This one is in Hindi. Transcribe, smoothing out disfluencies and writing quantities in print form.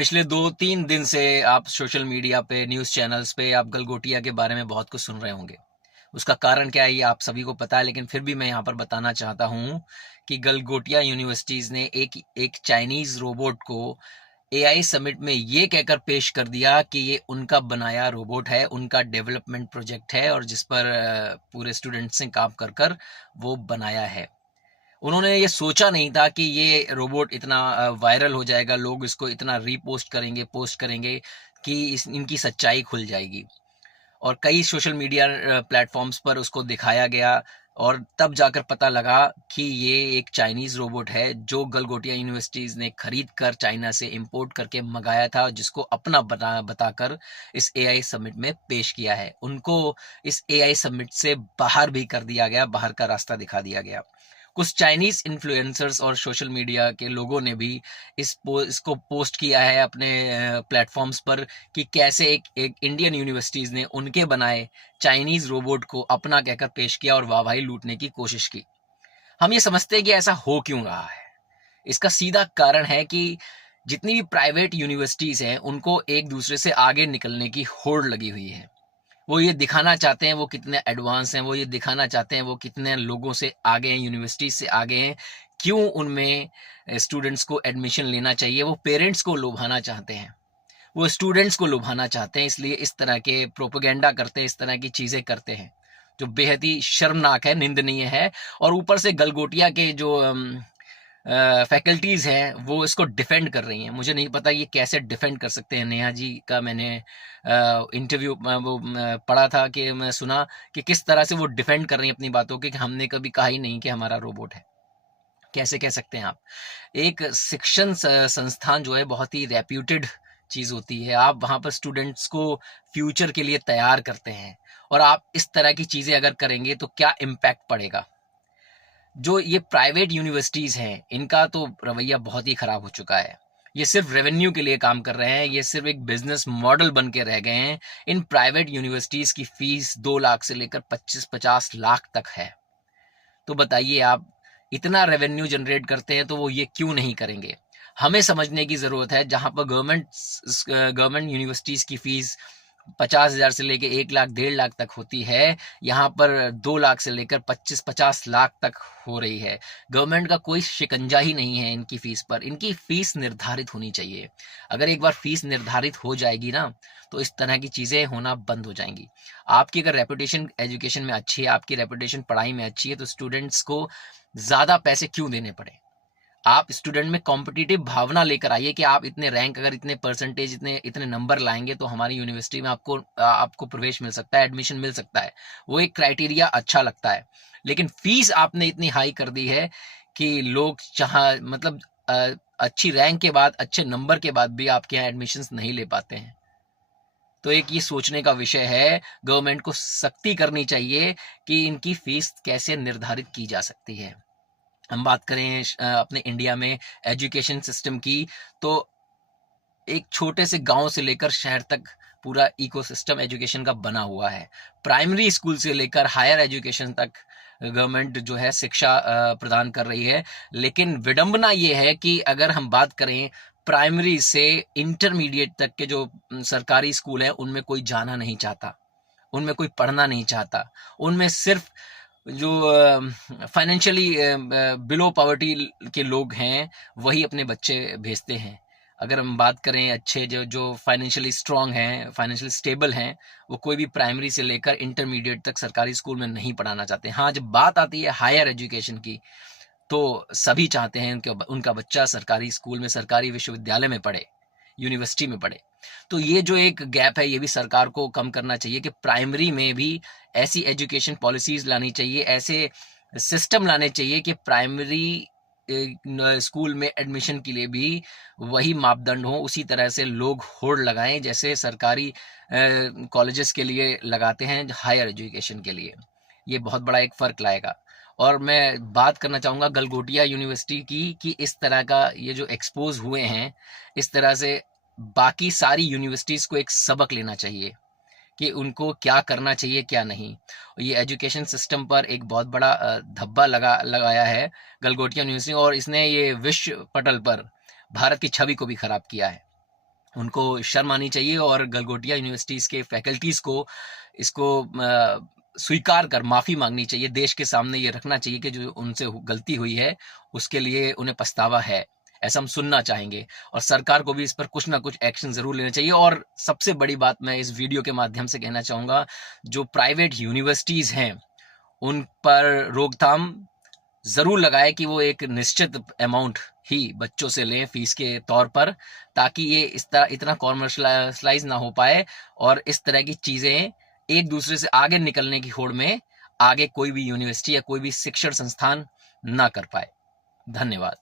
पिछले 2-3 दिन से आप सोशल मीडिया पे, न्यूज़ चैनल्स पे आप गलगोटिया के बारे में बहुत कुछ सुन रहे होंगे। उसका कारण क्या है ये आप सभी को पता है, लेकिन फिर भी मैं यहाँ पर बताना चाहता हूँ कि गलगोटिया यूनिवर्सिटीज़ ने एक एक चाइनीज़ रोबोट को एआई समिट में ये कहकर पेश कर दिया कि ये उनका बनाया रोबोट है, उनका डेवलपमेंट प्रोजेक्ट है और जिस पर पूरे स्टूडेंट्स ने काम कर कर वो बनाया है। उन्होंने ये सोचा नहीं था कि ये रोबोट इतना वायरल हो जाएगा, लोग इसको इतना रीपोस्ट करेंगे, पोस्ट करेंगे कि इनकी सच्चाई खुल जाएगी। और कई सोशल मीडिया प्लेटफॉर्म्स पर उसको दिखाया गया और तब जाकर पता लगा कि ये एक चाइनीज़ रोबोट है जो गलगोटिया यूनिवर्सिटीज़ ने खरीद कर चाइना से इंपोर्ट करके मंगाया था, जिसको अपना बताकर इस एआई समिट में पेश किया है। उनको इस एआई समिट से बाहर भी कर दिया गया, बाहर का रास्ता दिखा दिया गया। कुछ चाइनीज इन्फ्लुएंसर्स और सोशल मीडिया के लोगों ने भी इसको पोस्ट किया है अपने प्लेटफॉर्म्स पर कि कैसे एक इंडियन यूनिवर्सिटीज़ ने उनके बनाए चाइनीज़ रोबोट को अपना कहकर पेश किया और वाहवाही लूटने की कोशिश की। हम ये समझते हैं कि ऐसा हो क्यों रहा है। इसका सीधा कारण है कि जितनी भी प्राइवेट यूनिवर्सिटीज़ हैं उनको एक दूसरे से आगे निकलने की होड़ लगी हुई है। वो ये दिखाना चाहते हैं वो कितने एडवांस हैं, वो ये दिखाना चाहते हैं वो कितने लोगों से आगे हैं, यूनिवर्सिटीज से आगे हैं। क्यों उनमें स्टूडेंट्स को एडमिशन लेना चाहिए, वो पेरेंट्स को लुभाना चाहते हैं, वो स्टूडेंट्स को लुभाना चाहते हैं, इसलिए इस तरह के प्रोपेगेंडा करते हैं, इस तरह की चीज़ें करते हैं जो बेहद ही शर्मनाक है, निंदनीय है। और ऊपर से गलगोटिया के जो फैकल्टीज़ हैं वो इसको डिफेंड कर रही हैं। मुझे नहीं पता ये कैसे डिफेंड कर सकते हैं। नेहा जी का मैंने इंटरव्यू वो पढ़ा था कि मैं सुना कि किस तरह से वो डिफेंड कर रही हैं अपनी बातों के कि हमने कभी कहा ही नहीं कि हमारा रोबोट है। कैसे कह सकते हैं आप? एक शिक्षण संस्थान जो है बहुत ही रेप्यूटेड चीज़ होती है। आप वहाँ पर स्टूडेंट्स को फ्यूचर के लिए तैयार करते हैं और आप इस तरह की चीज़ें अगर करेंगे तो क्या इम्पैक्ट पड़ेगा। जो ये प्राइवेट यूनिवर्सिटीज़ हैं इनका तो रवैया बहुत ही ख़राब हो चुका है। ये सिर्फ रेवेन्यू के लिए काम कर रहे हैं, ये सिर्फ एक बिजनेस मॉडल बन के रह गए हैं। इन प्राइवेट यूनिवर्सिटीज़ की फ़ीस 2 लाख से लेकर 25-50 लाख तक है। तो बताइए आप, इतना रेवेन्यू जनरेट करते हैं तो वो ये क्यों नहीं करेंगे। हमें समझने की ज़रूरत है, जहाँ पर गवर्नमेंट यूनिवर्सिटीज़ की फ़ीस 50,000 से लेकर 1 लाख 1.5 लाख तक होती है, यहाँ पर 2 लाख से लेकर 25-50 लाख तक हो रही है। गवर्नमेंट का कोई शिकंजा ही नहीं है इनकी फ़ीस पर। इनकी फ़ीस निर्धारित होनी चाहिए। अगर एक बार फ़ीस निर्धारित हो जाएगी ना, तो इस तरह की चीज़ें होना बंद हो जाएंगी। आपकी अगर रेपुटेशन एजुकेशन में अच्छी है, आपकी रेपुटेशन पढ़ाई में अच्छी है, तो स्टूडेंट्स को ज़्यादा पैसे क्यों देने पड़े। आप स्टूडेंट में कॉम्पिटिटिव भावना लेकर आइए कि आप इतने रैंक, अगर इतने परसेंटेज, इतने इतने नंबर लाएंगे तो हमारी यूनिवर्सिटी में आपको प्रवेश मिल सकता है, एडमिशन मिल सकता है। वो एक क्राइटेरिया अच्छा लगता है। लेकिन फीस आपने इतनी हाई कर दी है कि लोग मतलब अच्छी रैंक के बाद, अच्छे नंबर के बाद भी आपके यहाँ एडमिशन नहीं ले पाते हैं। तो एक ये सोचने का विषय है, गवर्नमेंट को सख्ती करनी चाहिए कि इनकी फीस कैसे निर्धारित की जा सकती है। हम बात करें अपने इंडिया में एजुकेशन सिस्टम की, तो एक छोटे से गांव से लेकर शहर तक पूरा इकोसिस्टम एजुकेशन का बना हुआ है। प्राइमरी स्कूल से लेकर हायर एजुकेशन तक गवर्नमेंट जो है शिक्षा प्रदान कर रही है। लेकिन विडंबना ये है कि अगर हम बात करें प्राइमरी से इंटरमीडिएट तक के जो सरकारी स्कूल हैं उनमें कोई जाना नहीं चाहता, उनमें कोई पढ़ना नहीं चाहता। उनमें सिर्फ जो फाइनेंशियली बिलो पॉवर्टी के लोग हैं वही अपने बच्चे भेजते हैं। अगर हम बात करें अच्छे जो जो फाइनेंशियली स्ट्रांग हैं, फाइनेंशियली स्टेबल हैं, वो कोई भी प्राइमरी से लेकर इंटरमीडिएट तक सरकारी स्कूल में नहीं पढ़ाना चाहते। हाँ, जब बात आती है हायर एजुकेशन की तो सभी चाहते हैं उनका बच्चा सरकारी स्कूल में, सरकारी विश्वविद्यालय में पढ़े, यूनिवर्सिटी में पढ़े। तो ये जो एक गैप है ये भी सरकार को कम करना चाहिए कि प्राइमरी में भी ऐसी एजुकेशन पॉलिसीज लानी चाहिए, ऐसे सिस्टम लाने चाहिए कि प्राइमरी स्कूल में एडमिशन के लिए भी वही मापदंड हो, उसी तरह से लोग होड़ लगाएं जैसे सरकारी कॉलेजेस के लिए लगाते हैं हायर एजुकेशन के लिए। ये बहुत बड़ा एक फ़र्क लाएगा। और मैं बात करना चाहूँगा गलगोटिया यूनिवर्सिटी की कि इस तरह का ये जो एक्सपोज हुए हैं, इस तरह से बाकी सारी यूनिवर्सिटीज़ को एक सबक लेना चाहिए कि उनको क्या करना चाहिए, क्या नहीं। ये एजुकेशन सिस्टम पर एक बहुत बड़ा धब्बा लगाया है गलगोटिया यूनिवर्सिटी, और इसने ये विश्व पटल पर भारत की छवि को भी खराब किया है। उनको शर्म आनी चाहिए और गलगोटिया यूनिवर्सिटीज़ के फैकल्टीज़ को इसको स्वीकार कर माफ़ी मांगनी चाहिए, देश के सामने ये रखना चाहिए कि जो उनसे गलती हुई है उसके लिए उन्हें पछतावा है, ऐसा हम सुनना चाहेंगे। और सरकार को भी इस पर कुछ ना कुछ एक्शन ज़रूर लेना चाहिए। और सबसे बड़ी बात मैं इस वीडियो के माध्यम से कहना चाहूँगा, जो प्राइवेट यूनिवर्सिटीज़ हैं उन पर रोकथाम ज़रूर लगाए कि वो एक निश्चित अमाउंट ही बच्चों से लें फीस के तौर पर, ताकि ये इस तरह इतना कॉमर्शलाइज़ ना हो पाए और इस तरह की चीज़ें एक दूसरे से आगे निकलने की होड़ में आगे कोई भी यूनिवर्सिटी या कोई भी शिक्षण संस्थान ना कर पाए। धन्यवाद।